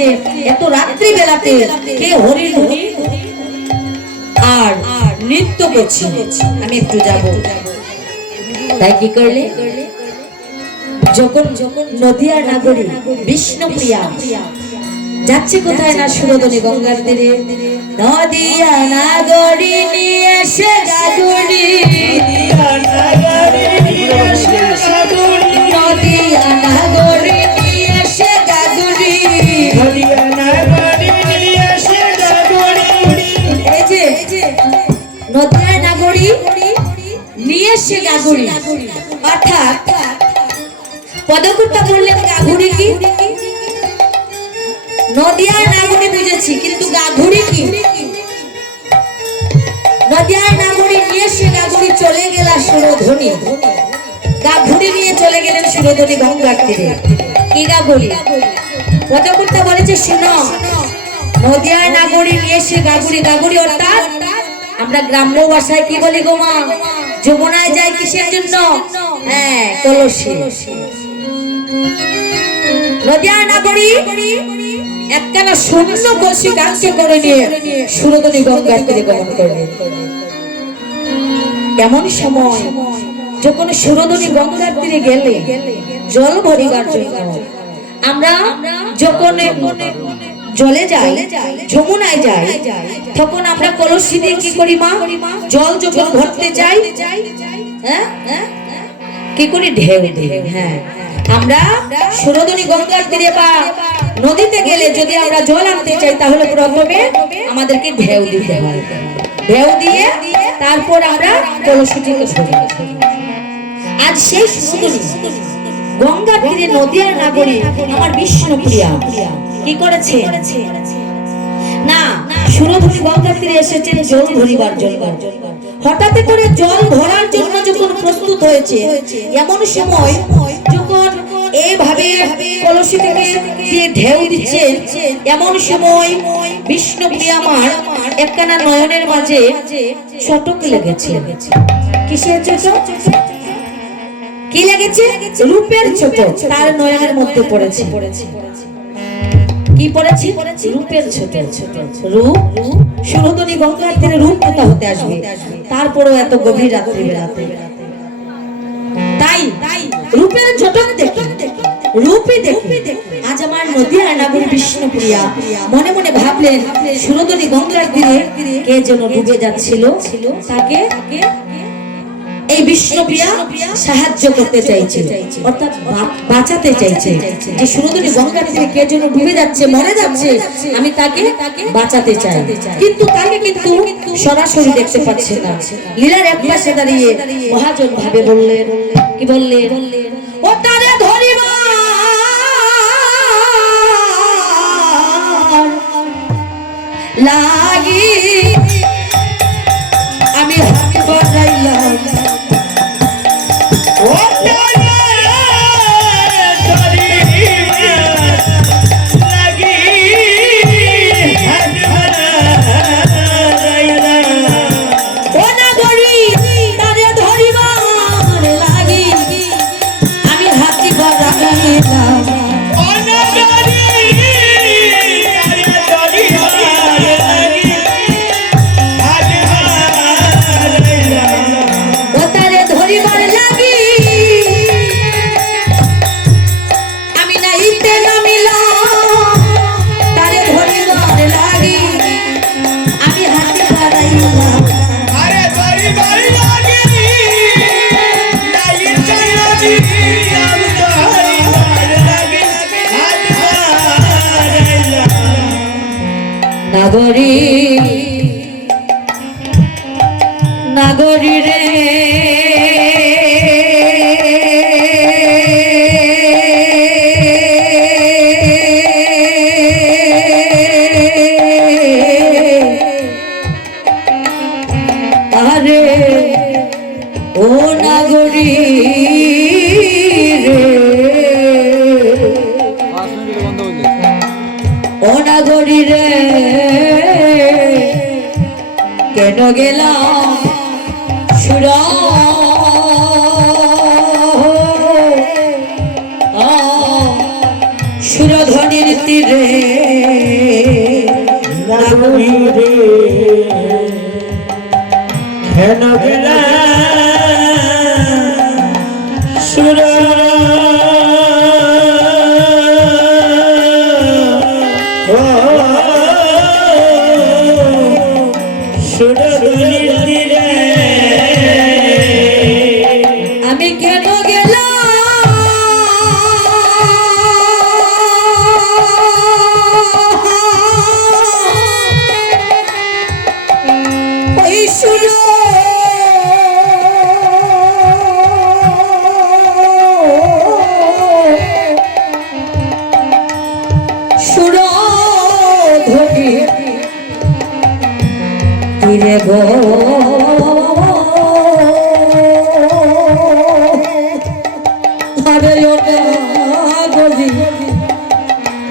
তীরে এত রাত্রি বেলাতে কে হরির ধ্বনি আর নৃত্য করছে। আমি একটু যাব। তাই কি করলে, যখন নদিয়ার নাগরী বিষ্ণুপ্রিয়া যাচ্ছে কোথায় না সুরধনী গঙ্গার তীরে, নদিয়া নাগরী নিয়ে এসে গাগুড়ি, নদিয়া নাগরী নিয়ে এসে গাগুড়ি, এই যে নদিয়া নাগরী নিয়ে এসে গাগুড়ি, অর্থাৎ পদকর্তা বললেন গাগুড়ি কি? নদিয়ার নাগরী বুঝেছি, কিন্তু গাগুড়ি কি? নদিয়ার নাগরী নিয়ে সে গাগুড়ি চলে গেল সুরধনী, গাগুড়ি নিয়ে চলে গেলেন সুরধনী গঙ্গার তীরে। কি গাগুড়ি? পদকর্তা বলেছে শোনো, নদিয়ার নাগরী নিয়ে সে গাগুড়ি, গাগুড়ি অর্থাৎ আমরা গ্রাম্য ভাষায় কি বলি গো মা, যমুনায় যায় কিসের জন্য? হ্যাঁ, কলসি। নদিয়ার নাগরী একখানা শূন্য কলসি কাঁচে করে নিয়ে সুরধনী গঙ্গার তীরে গমন করলেন। এমন সময় যখন সুরধনী গঙ্গার তীরে গেলে জল ভরিবার জন্য, আমরা যখন জলে যাই, যমুনায় যাই, তখন আমরা কলসি দিয়ে কি করি মা? জল যখন ভরতে যাই, হ্যাঁ কি করি? ঢেউ দিই। হ্যাঁ, আমরা সুরধনী গঙ্গার তীরে বা নদীতে গেলে যদি আমরা জল আনতে চাই, তাহলে প্রথমে আমাদেরকে ঢেউ দিতে হয়। ঢেউ দিয়ে তারপর আমরা কলসিটিকে সরি। আজ সেই সুরধনী গঙ্গার তীরে নদিয়ার নাগরী আমার বিষ্ণুপ্রিয়া কি করেছে না, সুরধনী গঙ্গার তীরে এসেছেন জল ভরিবার জন্য। হঠাৎ করে জল ভরার জন্য যখন প্রস্তুত হয়েছে, এমন সময় যখন এইভাবে কলসি থেকে দিয়ে ঢেউ দিচ্ছে, এমন সময় বিষ্ণুপ্রিয়া আমার একখানা নয়নের মাঝে চটক লেগেছে। কিসের চটক? কি লেগেছে? রূপের চটক তার নয়নের মধ্যে পড়েছে। কি পড়েছে? রূপের চটক। রূপ, সুরধনী গঙ্গার তীরে রূপ কোথা হতে আসবে? তারপরেও এত গভীর রাত্রি বেলাতে, তাই রূপের চটক দেখে, রূপে দেখে আজ আমার নদিয়ার নাগরী বিষ্ণুপ্রিয়া মনে মনে ভাবলেন, সুরধনী গঙ্গার তীরে কে যেন ডুবে যাচ্ছিল, তাকে এই বিষ্ণুপ্রিয়া সাহায্য করতে চাইছে, অর্থাৎ বাঁচাতে চাইছে। যে সুরধনী গঙ্গার তীরে কে যেন ডুবে যাচ্ছে, মরে যাচ্ছে, আমি তাকে বাঁচাতে চাই। কিন্তু তাকে কিন্তু সরাসরি দেখতে পাচ্ছে না। লীলার এক পাশে দাঁড়িয়ে মহাজন ভাবে বললেন, কি বললেন? ও তারে ধরিবা লাগি আমি হাত বাড়াইলাম, ও নাগরী নাগরী রে আরে ও নাগরী রে, ও নাগরী রে কেন গেলাম সুরা সুরধনীর তীরে নাগরী রে কেন গেলা সুর সুরধুনির তীরে আমি কেন গেলাম ওই সুর সুরধুনি তীরে গো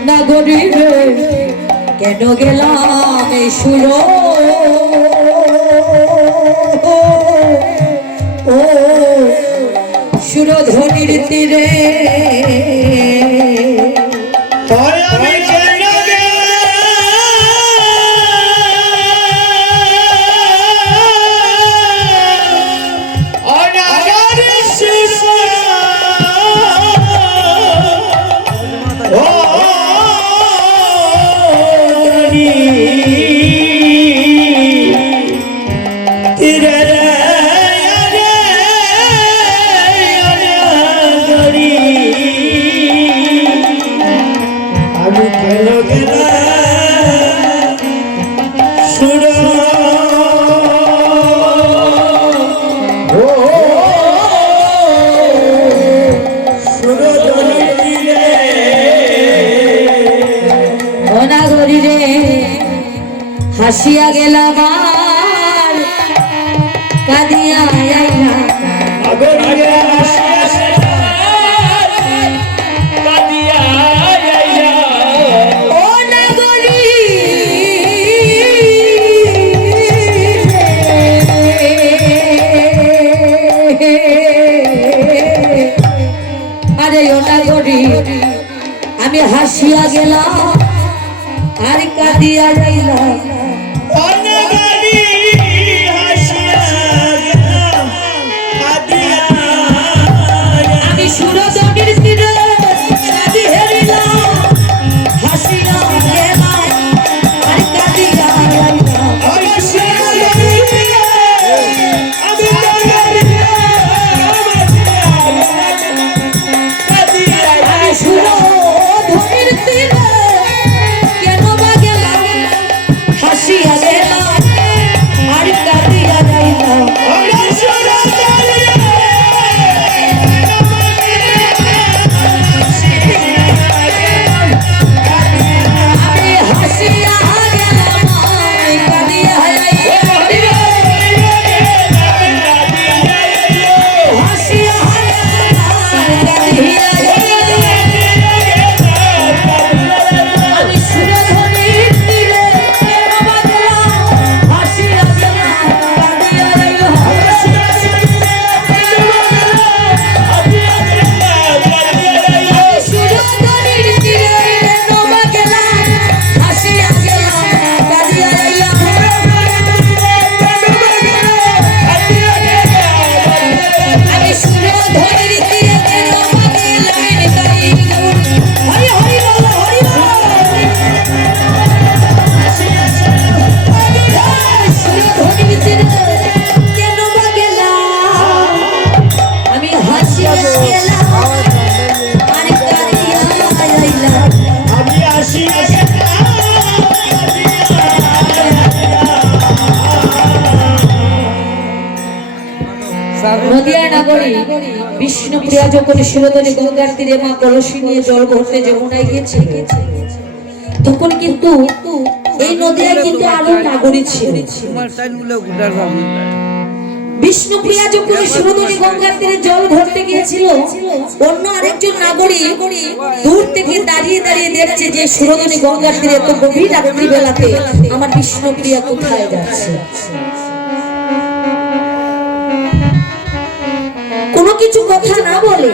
নাগরী রে কেন গেলাম এই সুর ও সুরধনির তীরে আমি কেন হাসিয়া গেলাম আর কাঁদিয়া আইলাম ও নাগরী আরে ও নাগরী আমি হাসিয়া গেলাম আর কাঁদিয়া যাইলাম আমি সুরধনির তীরে কাঁদি হেরিলাম হাসিয়া গেলাম আর কাঁদিয়া যাইলাম আমি সুরধনির তীরে কেন বা গেলাম হাসিয়া গেলাম আর কাঁদিয়া যাইলাম আমি হাসিয়া গেলাম আর কাঁদিয়া যাইলাম হাসিয়া গেলাম আর কাঁদিয়া আমি সুরধনির তীরে কেন বা গেলাম হাসিয়া গেলাম কাঁদিয়া যাইলাম সুরধনির তীরে কেন বা গেলাম হাসিয়া গেলাম কাঁদিয়া যাইলাম আমি সুরধনির তীরে কেন বা গেলাম হরি হরি বল হরি সুরধনির তীরে কেন বা গেলাম আমি হাসিয়া গেলাম আর কাঁদিয়া যাইলাম আমি আসি নদিয়া নগরী বিষ্ণুপ্রিয়া যখন সুরধনী গঙ্গার তীরে মা কলসি নিয়ে জল ভরতে যমুনায় গিয়েছিল তখন কিন্তু এই নদিয়ায় কিন্তু আরো নাগরী ছিল বিষ্ণুপ্রিয়া যখন সুরধনী গঙ্গার তীরে জল ভরতে গিয়েছিল অন্য আরেকজন নাগরী দূর থেকে দাঁড়িয়ে দাঁড়িয়ে দেখছে যে সুরধনী গঙ্গার তীরে এত গভীর রাত্রি বেলাতে আমার বিষ্ণুপ্রিয়া কোথায় যাচ্ছে কোনো কিছু কথা না বলে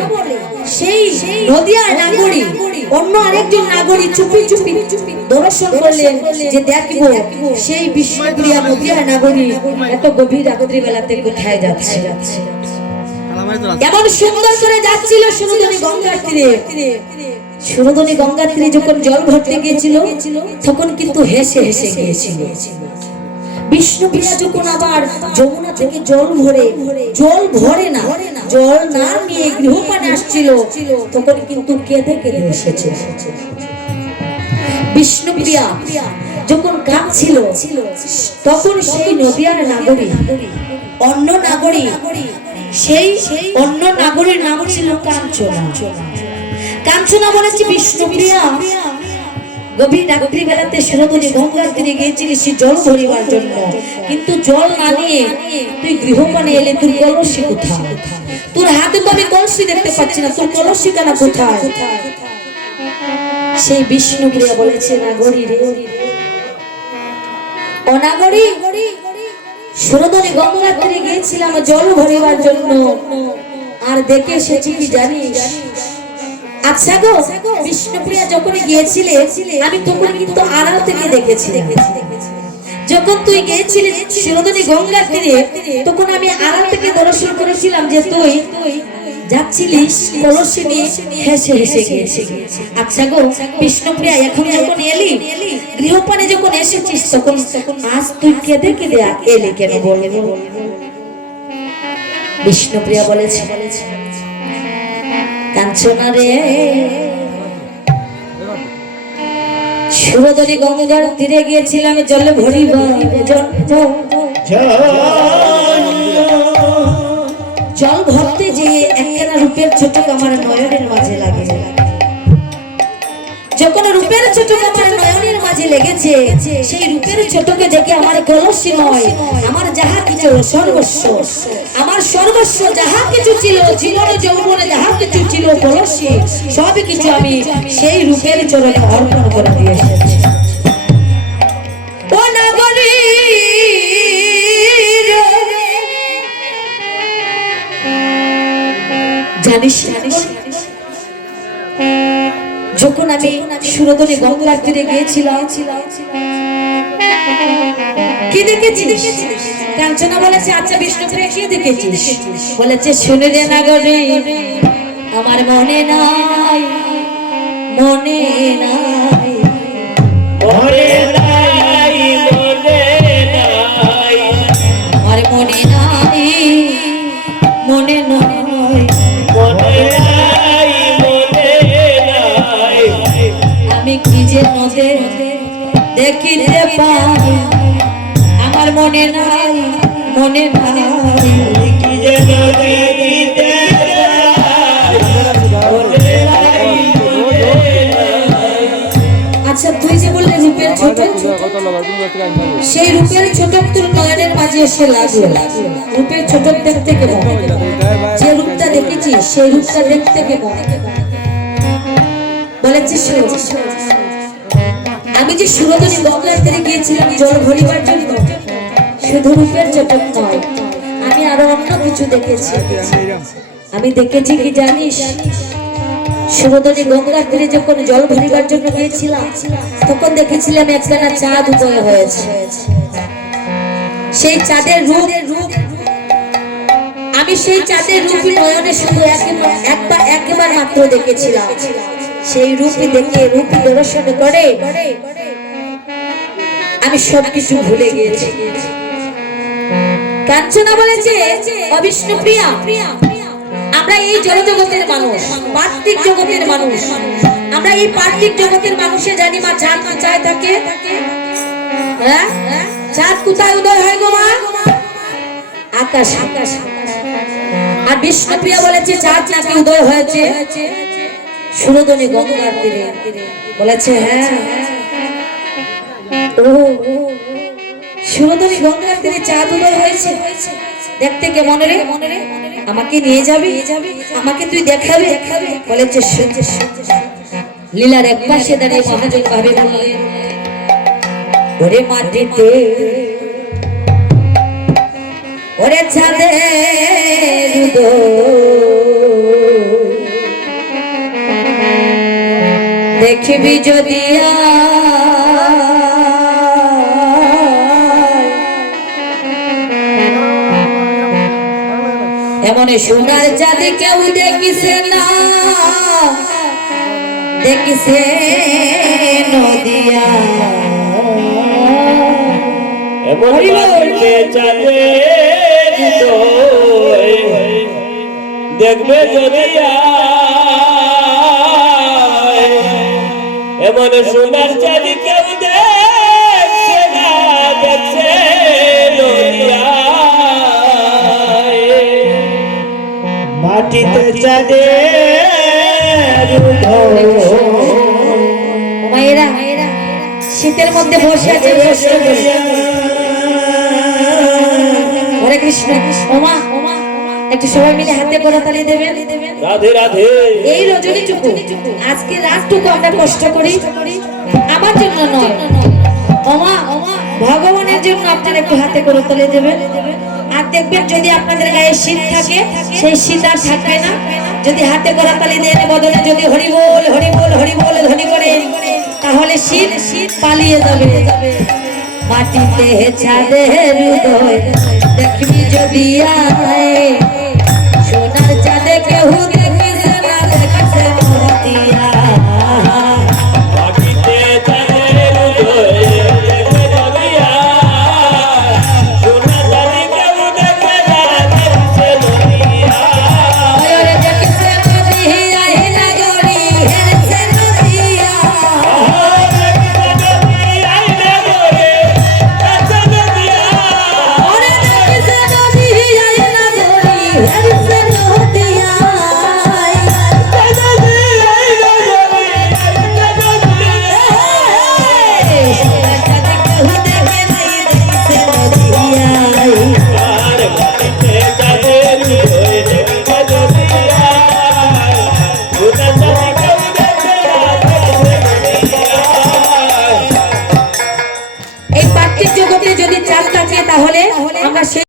সেই নদিয়া নাগরী অন্য আরেকজন নাগরিক চুপি চুপি দর্শন করলেন যে দেখবো সেই বিষ্ণুপ্রিয়া নদিয়া নাগরিক এত গভীর রাত্রি বেলাতে কোথায় যাচ্ছে। কেমন সুন্দর করে যাচ্ছিল সুরধনী গঙ্গার তীরে। সুরধনী গঙ্গার তীরে যখন জল ভরতে গিয়েছিল তখন কিন্তু হেসে হেসে গিয়েছিল। বিষ্ণুপ্রিয়া যখন আবার যমুনা থেকে জল ভরে না, জল না নিয়ে গৃহপানে আসছিল তখন কিন্তু কেঁদে কেঁদে এসেছে। বিষ্ণুপ্রিয়া যখন কাঁদছিল তখন সেই নদিয়ার নাগরিক অন্য নাগরিক, সেই অন্য নাগরিক নাম ছিল কাঞ্চনা। কাঞ্চনা বলেছে বিষ্ণুপ্রিয়া গভীর রাত্রি বেলাতে সুরধনী গঙ্গার তীরে গিয়েছিলি সে জল ভরিবার জন্য, কিন্তু জল না নিয়ে তুই গৃহপানে এলে, তোর কলসি কোথায়? তোর হাতে তো আমি কলসি দেখতে পাচ্ছি না, তোর কলসি কানা কোথায়? সেই বিষ্ণুপ্রিয়া বলেছে নাগরী রে, অনাগরী, সুরধনী গঙ্গার তীরে গিয়েছিলাম জল ভরিবার জন্য, আর দেখে এসেছি কি জানিস? আচ্ছা গো, বিষ্ণুপ্রিয়া যখন গিয়েছিলে আমি তখন কিন্তু আড়াল থেকে দেখেছি। যখন তুই গিয়েছিলি সুরধনী গঙ্গার তীরে তখন আমি আড়াল থেকে দর্শন করেছিলাম যে তুই যাচ্ছিলিস কলসি নিয়ে, হেসে হেসে গিয়েছিস। আচ্ছা গো বিষ্ণুপ্রিয়া, এখন যখন এলি গৃহপানে যখন এসেছিস তখন আজ তুই কেঁদে কেঁদে এলি কেন বলবো? বিষ্ণুপ্রিয়া বলেছে কাঞ্চনা রে, সুরধনী গঙ্গার তীরে গিয়েছিলাম জলে ভরিবার জন্য, জল ভরতে যে একখানা রূপের ছোটক আমার নয়নের মাঝে লাগে। যখন রূপের ছোটক আমার নয়নের মাঝে লেগেছে সেই রূপের ছোটকে দেখে আমার কলসি নয়, আমার যাহা কিছু সর্বস্ব, আমার সর্বস্ব যাহা কিছু ছিল, জীবন যৌবনে যাহা কিছু ছিল কলসি, সব কিছু আমি সেই রূপের চরণে অর্পণ করে দিয়ে এসেছি। ও নাগরী জানিস জানিস, যখন আমি সুরধনী গঙ্গার তীরে গিয়েছিলাম কি দেখেছিস? কাঞ্চনা বলেছে আচ্ছা বিষ্ণুপ্রিয়া কি দেখেছিস? বলেছে শুনে রে নাগরী, আমার মনে নাই, মনে নাই, মনে নাই, মনে নাই, আমার মনে নাই, মনে নয়, মনে নাই, মনে নাই, আমি কি যে নদে দেখিতে পাই, আমার মনে নাই, মনে নাই, কি যেন দেখিতে পাই, মনে নাই, মনে নাই। আচ্ছা তুই যে বললে রূপের ছোট, সেই রূপের ছোট তোর নয়নের মাঝে এসে লাগলো। রূপের ছোট দেখতে কেমন? যে রূপটা দেখেছিস সেই রূপটা দেখতে কেমন? বলেছিস আমি যে সুরধনী গঙ্গার তীরে গিয়েছিলাম জল ভরিবার জন্য, শুধু রূপের চটক নয়, আমি আরো অন্য কিছু দেখেছি। আমি দেখেছি কি জানিস? সুরধনী গঙ্গার তীরে যখন জল ভরিবার জন্য গিয়েছিলাম তখন দেখেছিলাম একখানা চাঁদ উদয় হয়েছে। সেই চাঁদের রূপ, আমি সেই চাঁদের রূপী নয়নে শুধু একবার মাত্র দেখেছিলাম। সেই রূপী দেখে, রূপী দর্শন করে আমি সবকিছু ভুলে গিয়েছি। কাঞ্চনা বলেছে বিষ্ণুপ্রিয়া, আমরা এই জড়জগতের মানুষ, পার্থিব জগতের মানুষ, আমরা এই পার্থিব জগতের মানুষে জানি মা চাঁদ কোথায় থাকে? হ্যাঁ, চাঁদ কোথায় উদয় হয় গো মা? আকাশ, আকাশ। আর বিষ্ণুপ্রিয়া বলেছে চাঁদ নাকি উদয় হয়েছে সুরধনী গঙ্গার তীরে। বলেছে হ্যাঁ, ও সুরধনী গঙ্গার তীরে চাঁদ উদয় হয়েছে, দেখতে কেমন রে? আমাকে নিয়ে যাবি, আমাকে তুই দেখাবি? বলেছে লীলার এক পাশে দাঁড়িয়ে মহাজন ভাবে বললেন ওরে মাটিতে, ওরে চাঁদের দেখবি যদি এমন সোনার চাঁদি কেউ দেখিছে না, দেখিছে নদিয়া। এমন বাড়িতে চাঁদে দেখবে যদি এমন সোনার চাঁদি কেউ দেখছে না, দেখছে মাটিতে চাঁদে মায়েরা শীতের মধ্যে বসে আছে কষ্ট করে। হরে কৃষ্ণ। ওমা একটু সবাই মিলে হাতে করতালি দেবেন। রাধে রাধে। এই রজনীটুকু আজকে রাতটুকু আমরা কষ্ট করি, আমার জন্য নয়, ওমা ভগবানের জন্য আপনারা একটু হাতে করতালি দেবেন। আর দেখবেন যদি আপনাদের গায়ে শীত থাকে সেই শীত আর থাকবে না। যদি হাতে করতালি দেন বদলে যদি হরি বল হরি বল হরি বল ধ্বনি করে, তাহলে শীত পালিয়ে যাবে। মাটিতে ছাদের উদয় দেখবি যদি আয়, সোনার চাঁদে কেউ দেখিছে না, দেখিছে নদিয়া। মাটিতে চাঁদের উদয় দেখবে যদি সোনার চাঁদি কেউ দেখবে না, দেখছে নদিয়া। ওরে দেখিছে নদিয়া হিলা গরি হেরছে নদিয়া। ওরে দেখিছে নদিয়া হিলা গরি হেরছে নদিয়া। সোনার চাঁদে কেউ দেখে নাই, দেখিছে নদিয়া। এই পার্থিব জগতে যদি চাঁদ থাকে তাহলে আমরা সেই